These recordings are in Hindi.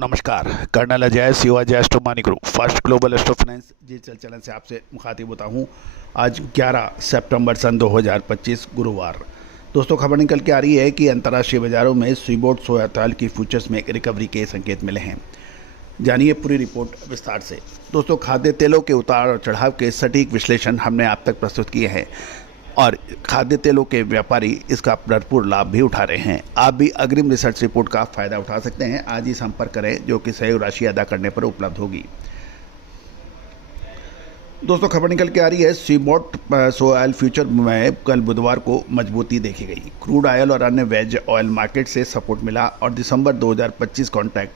नमस्कार। Colonel Ajay Shivaji astro money group first global astro finance digital channel से आपसे मुखातिब होता हूं। आज 11 सितंबर सन 2025 गुरुवार। दोस्तों, खबर निकल के आ रही है कि अंतर्राष्ट्रीय बाजारों में स्वीबोर्ड सोया तेल की फ्यूचर्स में एक रिकवरी के संकेत मिले हैं। जानिए पूरी रिपोर्ट विस्तार से। दोस्तों, खाद्य तेलों के उतार और चढ़ाव के सटीक विश्लेषण हमने आप तक प्रस्तुत किए हैं और खाद्य तेलों के व्यापारी इसका भरपूर लाभ भी उठा रहे हैं। आप भी अग्रिम रिसर्च रिपोर्ट का फायदा उठा सकते हैं। आज ही संपर्क करें, जो कि सहयोग राशि अदा करने पर उपलब्ध होगी। दोस्तों, खबर निकल के आ रही है स्वीबोर्ड सोया ऑयल फ्यूचर में कल बुधवार को मजबूती देखी गई। क्रूड ऑयल और अन्य वेज ऑयल मार्केट से सपोर्ट मिला और दिसंबर 2025 कॉन्ट्रैक्ट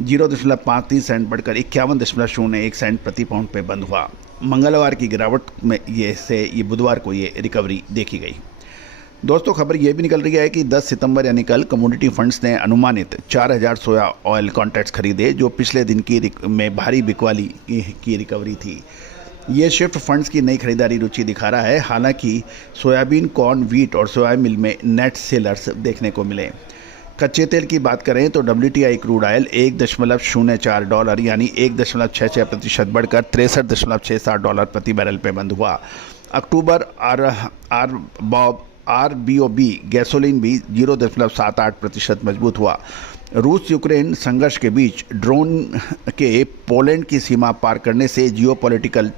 0.35 सेंट बढ़कर 51.01 सेंट प्रति पाउंड पे बंद हुआ। मंगलवार की गिरावट में ये बुधवार को ये रिकवरी देखी गई। दोस्तों, खबर ये भी निकल रही है कि 10 सितंबर यानी कल कमोडिटी फंड्स ने अनुमानित 4000 सोया ऑयल कॉन्ट्रैक्ट्स खरीदे, जो पिछले दिन में भारी बिकवाली की रिकवरी थी। ये शिफ्ट फंड्स की नई खरीदारी रुचि दिखा रहा है। हालांकि सोयाबीन, कॉर्न, वीट और सोया मिल में नेट सेलर्स देखने को मिले। कच्चे तेल की बात करें तो WTI क्रूड ऑयल $1.04 यानी 1.66% बढ़कर $63.67 प्रति बैरल पे बंद हुआ। अक्टूबर RBOB गैसोलीन भी 0.78% मजबूत हुआ। रूस यूक्रेन संघर्ष के बीच ड्रोन के पोलैंड की सीमा पार करने से जियोपॉलिटिकल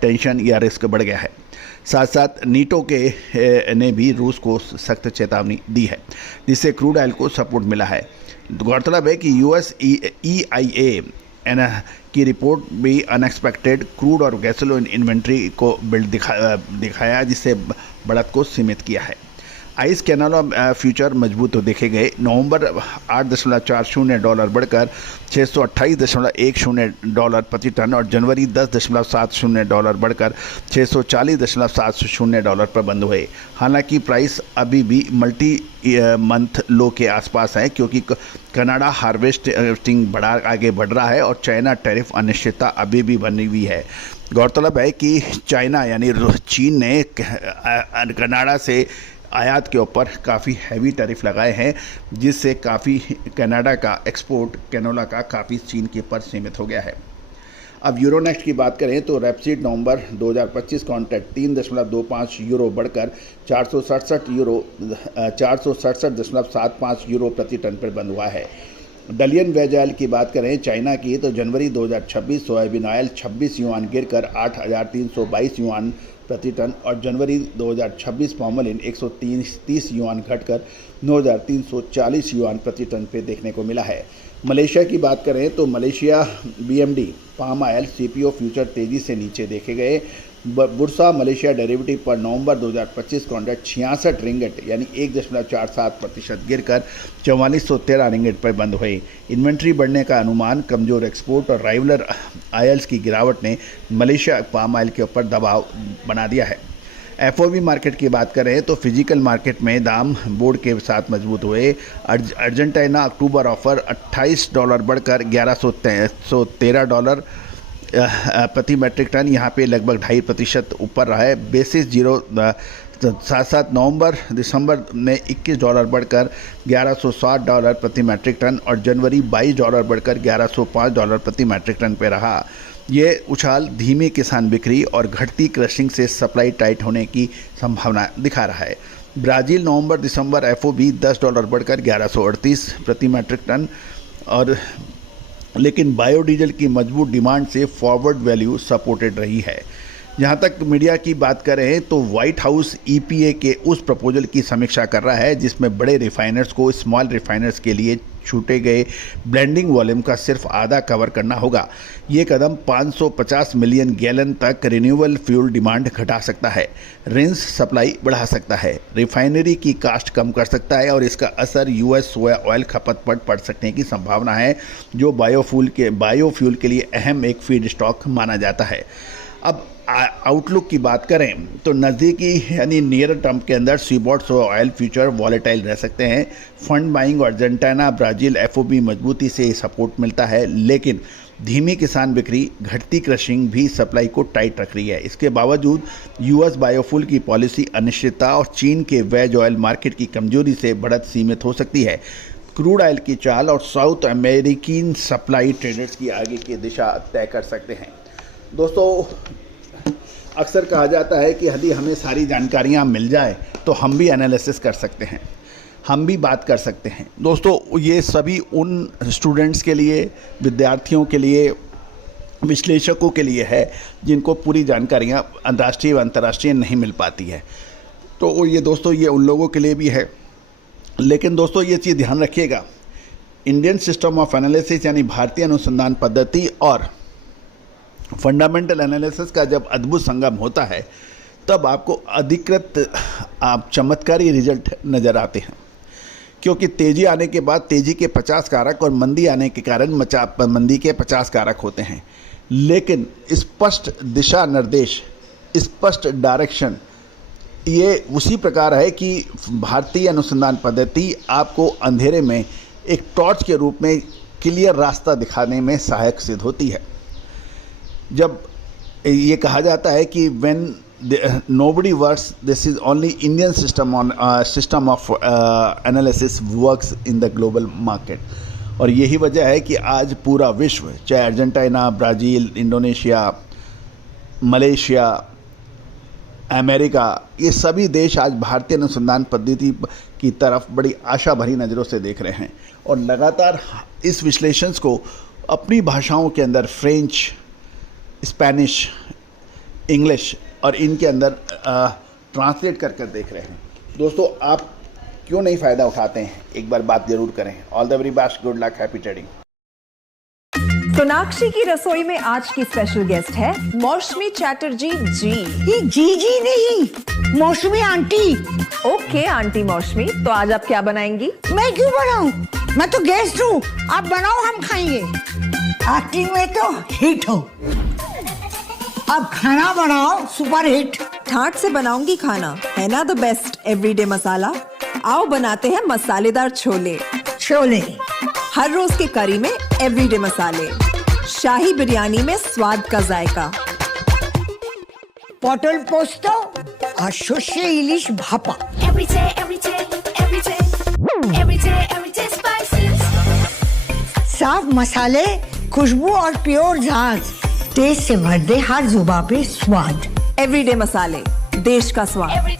टेंशन या रिस्क बढ़ गया है। साथ साथ नीटो ने भी रूस को सख्त चेतावनी दी है, जिससे क्रूड ऑयल को सपोर्ट मिला है। गौरतलब है कि US EIA की रिपोर्ट भी अनएक्सपेक्टेड क्रूड और गैसोलीन इन्वेंट्री को बिल्ड दिखाया, जिससे बढ़त को सीमित किया है। आइस कैनोला फ्यूचर मजबूत तो देखे गए। नवंबर $8.40 बढ़कर $628.10 प्रति टन और जनवरी $10.70 बढ़कर $640.70 पर बंद हुए। हालांकि प्राइस अभी भी मल्टी मंथ लो के आसपास है, क्योंकि कनाडा हार्वेस्टिंग आगे बढ़ रहा है और चाइना टैरिफ अनिश्चितता अभी भी बनी हुई है। गौरतलब है कि चाइना यानी चीन ने कनाडा से आयात के ऊपर काफ़ी हैवी टैरिफ लगाए हैं, जिससे काफ़ी कनाडा का एक्सपोर्ट कैनोला का काफ़ी चीन के ऊपर सीमित हो गया है। अब यूरोनेक्स्ट की बात करें तो रेपसीड नवंबर 2025 कॉन्ट्रैक्ट €3.25 बढ़कर 467.75 यूरो प्रति टन पर बंद हुआ है। डलियन वेज ऑयल की बात करें चाइना की तो जनवरी 2026 सोयाबीन ऑयल 26 युआन गिरकर 8,322 युआन प्रति टन और जनवरी 2026 पामोलिन 130 युआन घटकर 9,340 युआन प्रति टन पे देखने को मिला है। मलेशिया की बात करें तो Malaysia BMD palm oil CPO future तेजी से नीचे देखे गए। बुर्सा मलेशिया डेरिवेटिव पर नवंबर 2025 कॉन्ट्रैक्ट 66 रिंगट यानी 1.47% गिरकर 4413 रिंगट पर बंद हुए। इन्वेंट्री बढ़ने का अनुमान, कमजोर एक्सपोर्ट और राइवलर आयल्स की गिरावट ने मलेशिया पाम ऑयल के ऊपर दबाव बना दिया है। FOB मार्केट की बात करें तो फिजिकल मार्केट में दाम बोर्ड के साथ मजबूत हुए। अर्जेंटीना अक्टूबर ऑफर $28 बढ़कर $1113 प्रति मैट्रिक टन, यहाँ पे लगभग 2.5% ऊपर रहा है। बेसिस साथ नवंबर दिसंबर में $21 बढ़कर $1160 प्रति मैट्रिक टन और जनवरी $22 बढ़कर $1105 प्रति मैट्रिक टन पे रहा। ये उछाल धीमी किसान बिक्री और घटती क्रशिंग से सप्लाई टाइट होने की संभावना दिखा रहा है। ब्राज़ील नवंबर दिसंबर FOB $10 बढ़कर 1138 प्रति मैट्रिक टन और लेकिन बायोडीजल की मजबूत डिमांड से फॉरवर्ड वैल्यू सपोर्टेड रही है। जहां तक मीडिया की बात करें तो व्हाइट हाउस EPA के उस प्रपोजल की समीक्षा कर रहा है, जिसमें बड़े रिफाइनर्स को स्मॉल रिफाइनर्स के लिए छूटे गए ब्लेंडिंग वॉल्यूम का सिर्फ आधा कवर करना होगा। ये कदम 550 मिलियन गैलन तक रिन्यूएबल फ्यूल डिमांड घटा सकता है, रिन्स सप्लाई बढ़ा सकता है, रिफाइनरी की कास्ट कम कर सकता है और इसका असर US सोया ऑयल खपत पर पड़ सकने की संभावना है, जो बायोफ्यूल के लिए अहम एक फीड स्टॉक माना जाता है। अब आउटलुक की बात करें तो नज़दीकी यानी नियर टर्म के अंदर स्वीबोर्ड सोया ऑयल फ्यूचर वॉलेटाइल रह सकते हैं। फंड बाइंग और अर्जेंटीना ब्राज़ील FOB मजबूती से सपोर्ट मिलता है, लेकिन धीमी किसान बिक्री, घटती क्रशिंग भी सप्लाई को टाइट रख रही है। इसके बावजूद US बायोफ्यूल की पॉलिसी अनिश्चितता और चीन के वेज ऑयल मार्केट की कमजोरी से बढ़त सीमित हो सकती है। क्रूड ऑयल की चाल और साउथ अमेरिकन सप्लाई ट्रेडर्स की आगे की दिशा तय कर सकते हैं। दोस्तों, अक्सर कहा जाता है कि यदि हमें सारी जानकारियाँ मिल जाए तो हम भी एनालिसिस कर सकते हैं, हम भी बात कर सकते हैं। दोस्तों, ये सभी उन स्टूडेंट्स के लिए, विद्यार्थियों के लिए, विश्लेषकों के लिए है जिनको पूरी जानकारियाँ राष्ट्रीय व अंतर्राष्ट्रीय नहीं मिल पाती है। तो ये दोस्तों, ये उन लोगों के लिए भी है। लेकिन दोस्तों, ये चीज़ ध्यान रखिएगा, इंडियन सिस्टम ऑफ एनालिसिस यानी भारतीय अनुसंधान पद्धति और फंडामेंटल एनालिसिस का जब अद्भुत संगम होता है तब आपको अधिकृत आप चमत्कारी रिजल्ट नज़र आते हैं। क्योंकि तेज़ी आने के बाद तेज़ी के 50 कारक और मंदी आने के कारण मंदी के 50 कारक होते हैं। लेकिन स्पष्ट दिशा निर्देश, स्पष्ट डायरेक्शन, ये उसी प्रकार है कि भारतीय अनुसंधान पद्धति आपको अंधेरे में एक टॉर्च के रूप में क्लियर रास्ता दिखाने में सहायक सिद्ध होती है। जब ये कहा जाता है कि when nobody works, this is only Indian system of analysis works in the global market। और यही वजह है कि आज पूरा विश्व, चाहे Argentina, Brazil, Indonesia, Malaysia, America, ये सभी देश आज भारतीय अनुसंधान पद्धति की तरफ बड़ी आशा भरी नज़रों से देख रहे हैं और लगातार इस विश्लेषण को अपनी भाषाओं के अंदर, फ्रेंच, स्पेनिश, इंग्लिश और इनके अंदर ट्रांसलेट कर कर देख रहे हैं। दोस्तों, आप क्यों नहीं फ़ायदा उठाते हैं? एक बार बात ज़रूर करें। All the very best, good luck, happy trading. Sonakshi की रसोई में आज की स्पेशल गेस्ट है मौसमी चैटर्जी जी। ये जी नहीं, मौसमी आंटी। ओके आंटी मौसमी, तो आज आप क्या बनाएंगी? मैं क्यों बनाऊं? मैं तो गेस्ट हूँ, आप बनाओ, हम खाएंगे। एक्टिंग में तो हिट हो, अब खाना बनाओ सुपर हिट। ठाट से बनाऊंगी खाना, है ना द बेस्ट एवरीडे मसाला। आओ बनाते हैं मसालेदार छोले। छोले हर रोज के करी में एवरीडे मसाले, शाही बिरयानी में स्वाद का जायका। पटल पोस्तो और शुष्य इलिश भापा। साफ मसाले, खुशबू और प्योर झांझ, टेस्ट से भर दे हर जुबान पे स्वाद। एवरीडे मसाले, देश का स्वाद।